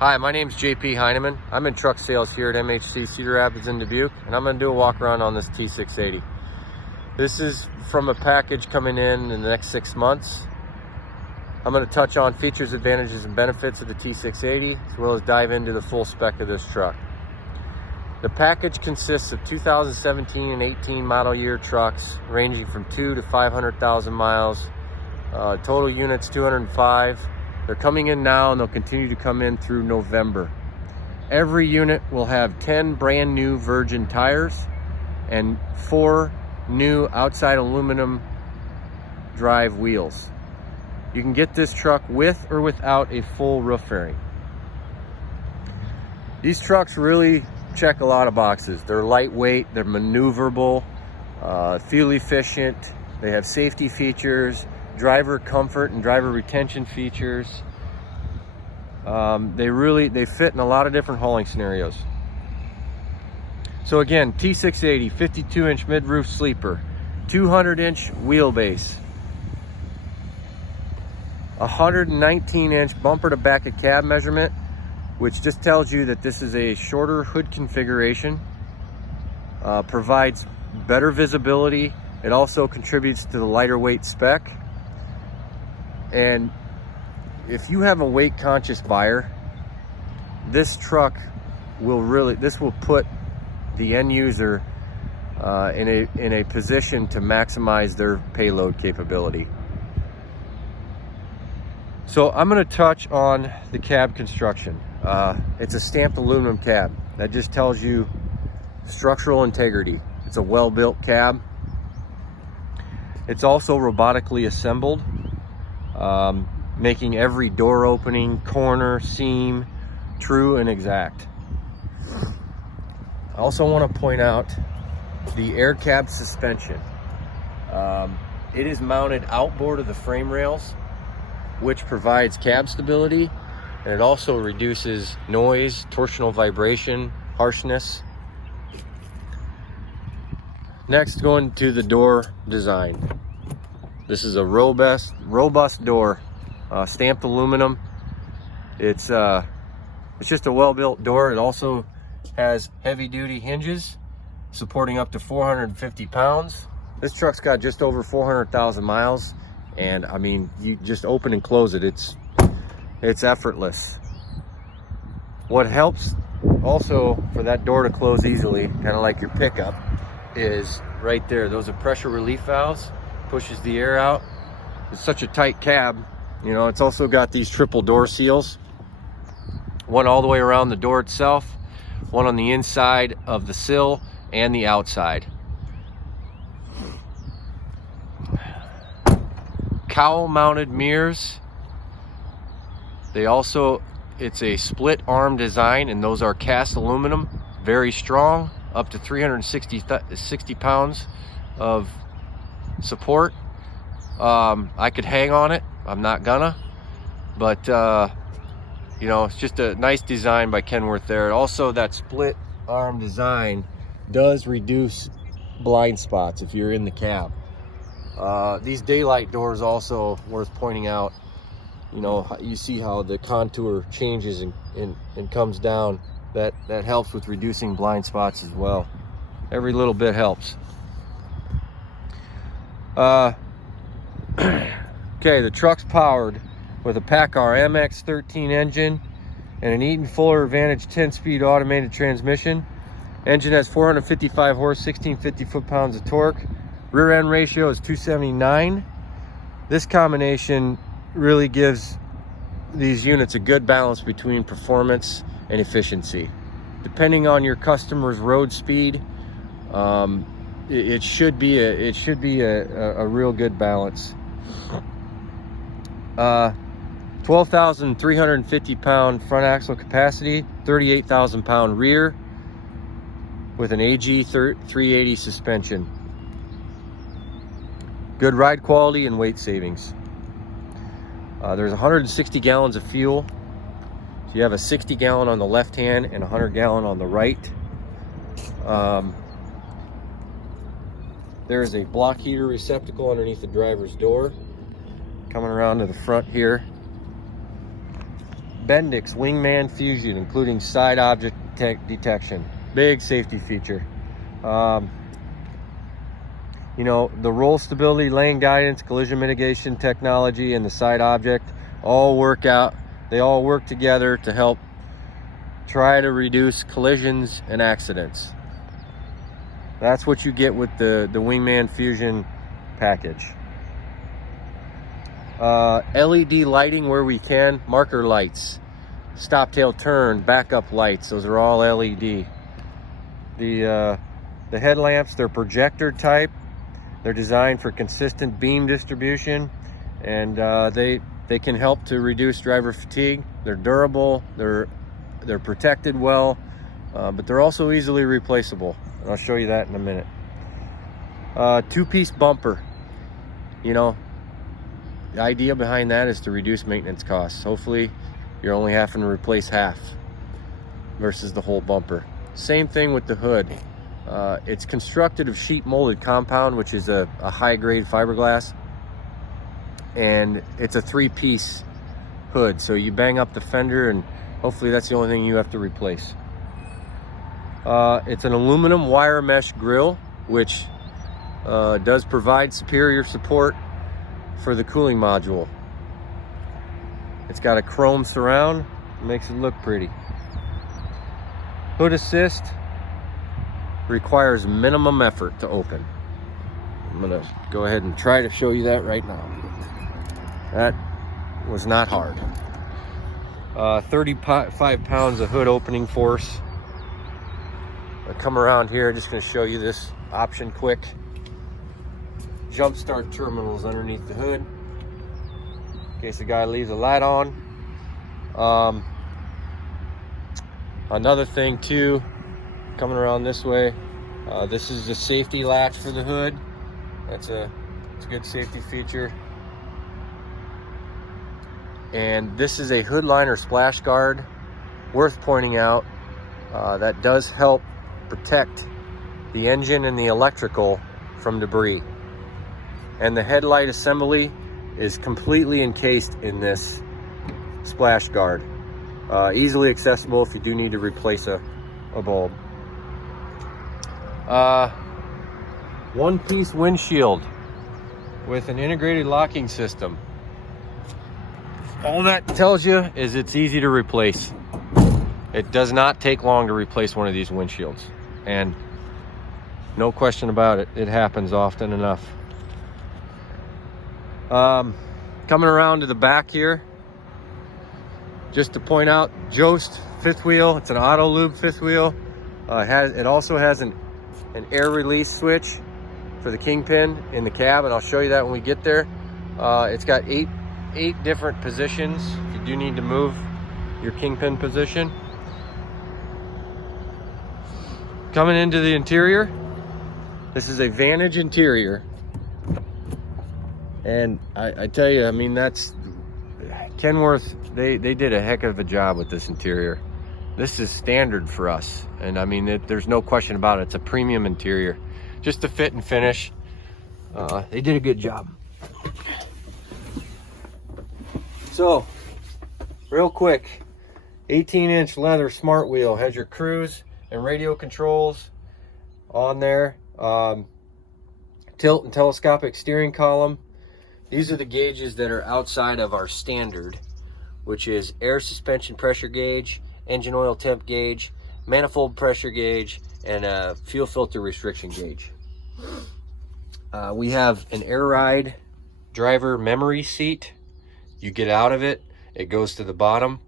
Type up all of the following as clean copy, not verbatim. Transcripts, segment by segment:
Hi, my name's JP Heineman. I'm in truck sales here at MHC Cedar Rapids in Dubuque, and I'm going to do a walk around on this T680. This is from a package coming in the next 6 months. I'm going to touch on features, advantages, and benefits of the T680, as well as dive into the full spec of this truck. The package consists of 2017 and 18 model year trucks ranging from 2 to 500,000 miles. Total units 205. They're coming in now and they'll continue to come in through November. Every unit will have 10 brand new virgin tires and 4 new outside aluminum drive wheels. You can get this truck with or without a full roof fairing. These trucks really check a lot of boxes. They're lightweight, they're maneuverable, fuel efficient, they have safety features, driver comfort and driver retention features. They fit in a lot of different hauling scenarios. So again, T680, 52-inch mid-roof sleeper, 200-inch wheelbase, 119-inch bumper to back of cab measurement, which just tells you that this is a shorter hood configuration, provides better visibility. It also contributes to the lighter weight spec. And if you have a weight conscious buyer, this truck will put the end user in a position to maximize their payload capability. So I'm going to touch on the cab construction. It's a stamped aluminum cab. That just tells you structural integrity. It's a well-built cab. It's also robotically assembled, making every door opening, corner, seam true and exact. I also want to point out the air cab suspension. It is mounted outboard of the frame rails, which provides cab stability, and it also reduces noise, torsional vibration, harshness. Next, going to the door design. This is a robust door, stamped aluminum. It's just a well-built door. It also has heavy-duty hinges supporting up to 450 pounds. This truck's got just over 400,000 miles, and I mean, you just open and close it. It's effortless. What helps also for that door to close easily, kind of like your pickup, is right there. Those are pressure relief valves. Pushes the air out. It's such a tight cab. You know, it's also got these triple door seals. One all the way around the door itself, one on the inside of the sill and the outside. Cowl mounted mirrors. It's a split arm design, and those are cast aluminum, very strong, up to 360 pounds of support. I could hang on it. I'm not gonna, but you know, it's just a nice design by Kenworth there. Also, that split arm design does reduce blind spots if you're in the cab. These daylight doors also worth pointing out. You know, you see how the contour changes and comes down. That helps with reducing blind spots as well. Every little bit helps. Okay, the truck's powered with a PACCAR MX-13 engine and an Eaton Fuller Advantage 10-speed automated transmission. Engine has 455 horse, 1650 foot-pounds of torque. Rear end ratio is 279. This combination really gives these units a good balance between performance and efficiency. Depending on your customer's road speed, it should be a real good balance. 12,350 pound front axle capacity, 38,000 pound rear with an AG 380 suspension. Good ride quality and weight savings. There's 160 gallons of fuel. So you have a 60 gallon on the left hand and 100 gallon on the right. There is a block heater receptacle underneath the driver's door. Coming around to the front here. Bendix Wingman Fusion, including side object detection. Big safety feature. You know, the roll stability, lane guidance, collision mitigation technology, and the side object all work out. They all work together to help try to reduce collisions and accidents. That's what you get with the Wingman Fusion package. LED lighting where we can, marker lights, stop tail turn, backup lights, those are all LED. The headlamps, they're projector type. They're designed for consistent beam distribution, and they can help to reduce driver fatigue. They're durable, they're protected well, but they're also easily replaceable. I'll show you that in a minute. Two-piece bumper. You know, the idea behind that is to reduce maintenance costs. Hopefully, you're only having to replace half versus the whole bumper. Same thing with the hood. It's constructed of sheet molded compound, which is a high-grade fiberglass, and it's a three-piece hood. So you bang up the fender, and hopefully that's the only thing you have to replace. It's an aluminum wire mesh grille, which does provide superior support for the cooling module. It's got a chrome surround, makes it look pretty. Hood assist requires minimum effort to open. I'm gonna go ahead and try to show you that right now. That was not hard. 35 pounds of hood opening force. I'll come around here, just gonna show you this option quick. Jump start terminals underneath the hood in case the guy leaves the light on. Another thing too, coming around this way, this is the safety latch for the hood. It's a good safety feature. And this is a hood liner splash guard. Worth pointing out, that does help protect the engine and the electrical from debris. And the headlight assembly is completely encased in this splash guard. Easily accessible if you do need to replace a bulb. One-piece windshield with an integrated locking system. All that tells you is it's easy to replace. It does not take long to replace one of these windshields, and no question about it, it happens often enough. Coming around to the back here, just to point out, Jost fifth wheel. It's an auto lube fifth wheel. It also has an air release switch for the kingpin in the cab, and I'll show you that when we get there. It's got eight different positions if you do need to move your kingpin position. Coming into the interior, this is a Vantage interior, and I tell you, I mean, that's Kenworth. They did a heck of a job with this interior. This is standard for us, and I mean, there's no question about it. It's a premium interior, just to fit and finish. They did a good job. So, real quick, 18-inch leather smart wheel, has your cruise and radio controls on there. Tilt and telescopic steering column. These are the gauges that are outside of our standard, which is air suspension pressure gauge, engine oil temp gauge, manifold pressure gauge, and a fuel filter restriction gauge. We have an air ride driver memory seat. You get out of it, it goes to the bottom,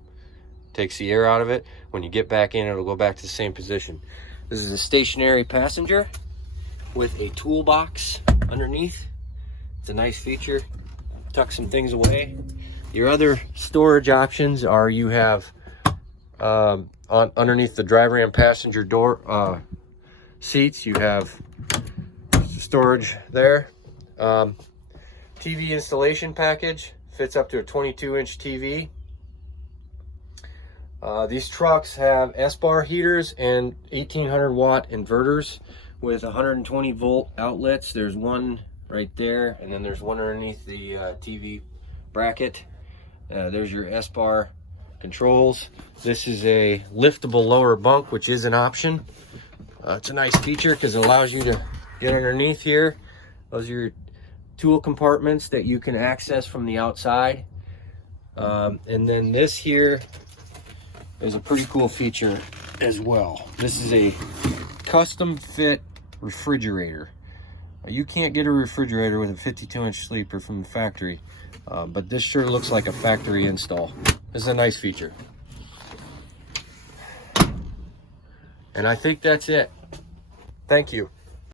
takes the air out of it. When you get back in, it'll go back to the same position. This is a stationary passenger with a toolbox underneath. It's a nice feature. Tuck some things away. Your other storage options are, you have underneath the driver and passenger door seats, you have storage there. TV installation package, fits up to a 22-inch TV. These trucks have S-bar heaters and 1800 watt inverters with 120 volt outlets. There's one right there, and then there's one underneath the TV bracket. There's your S-bar controls. This is a liftable lower bunk, which is an option. It's a nice feature because it allows you to get underneath here. Those are your tool compartments that you can access from the outside. And then this here is a pretty cool feature as well. This is a custom fit refrigerator. You can't get a refrigerator with a 52-inch sleeper from the factory, but this sure looks like a factory install. This is a nice feature. And I think that's it. Thank you.